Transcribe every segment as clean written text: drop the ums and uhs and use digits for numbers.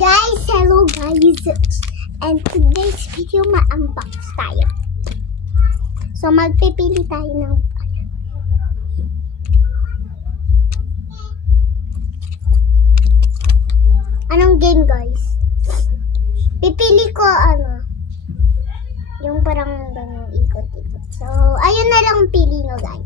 Guys, hello guys. And today's video ma-unbox tayo. So magpipili tayo ng anong game guys? Pipili ko yung parang ikot-ikot. So ayun na lang pili nyo guys.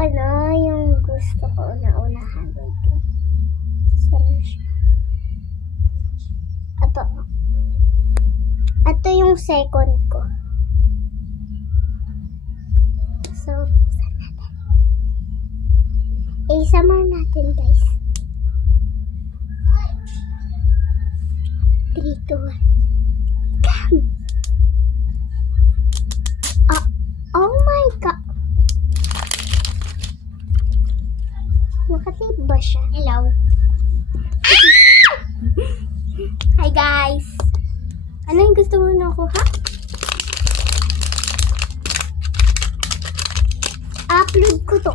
Ito yung gusto ko na unahan dito. Saan siya? Ito yung second ko. So, saan natin? Isama natin guys. 3, 2, 1. Come! Oh my God! Makatip ba siya? Hello! Hi guys! Ano yung gusto mo na ako, ha? Upload ko to.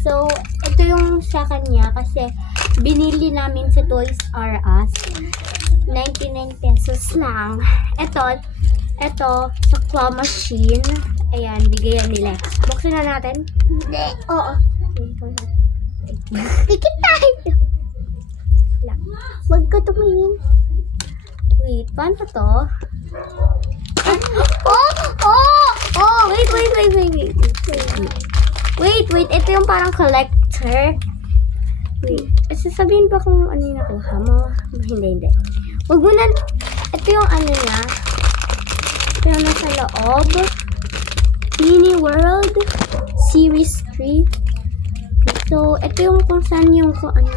So, ito yung sa kanya kasi binili namin sa Toys R Us. 99 pesos lang. Ito sa claw machine. Ayan, bigayan nila. Buksan na natin. Hindi. Oo. Pikit tayo. Huwag ka tumingin. Wait, paano to? Wait. Ito yung parang collector. Wait. Sasabihin ba kung ano yung nakuha mo? Hindi. Huwag mo na. Ito yung ano niya. Ito yung nasa loob. Mini World Series 3. So, ito yung kung saan yung kung ano.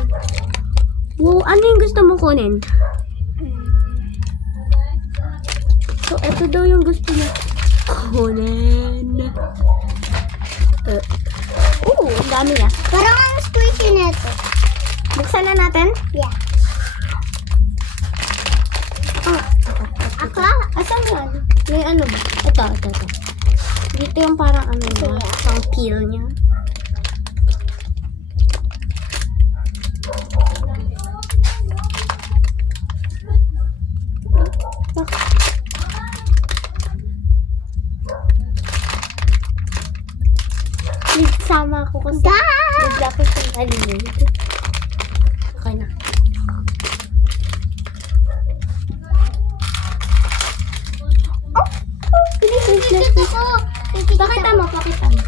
Wow, ano yung gusto mo kunin? So, ito daw yung gusto mo kunin. Ang dami na. Parang ang squishy na ito. Buksan na natin? Yeah. Asan yan? May ano ba? Ito. Dito yung parang ano niya, pang peel niya. Sama ako kasi naglaki sa alimod. Okay na. Pakita mo.